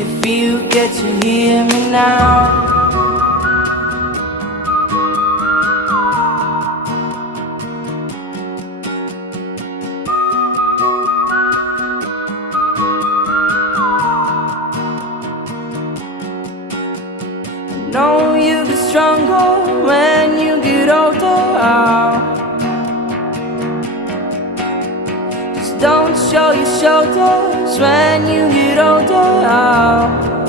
if you get to hear me now. Know you get stronger when you get older. Just don't show your shoulders when you get older.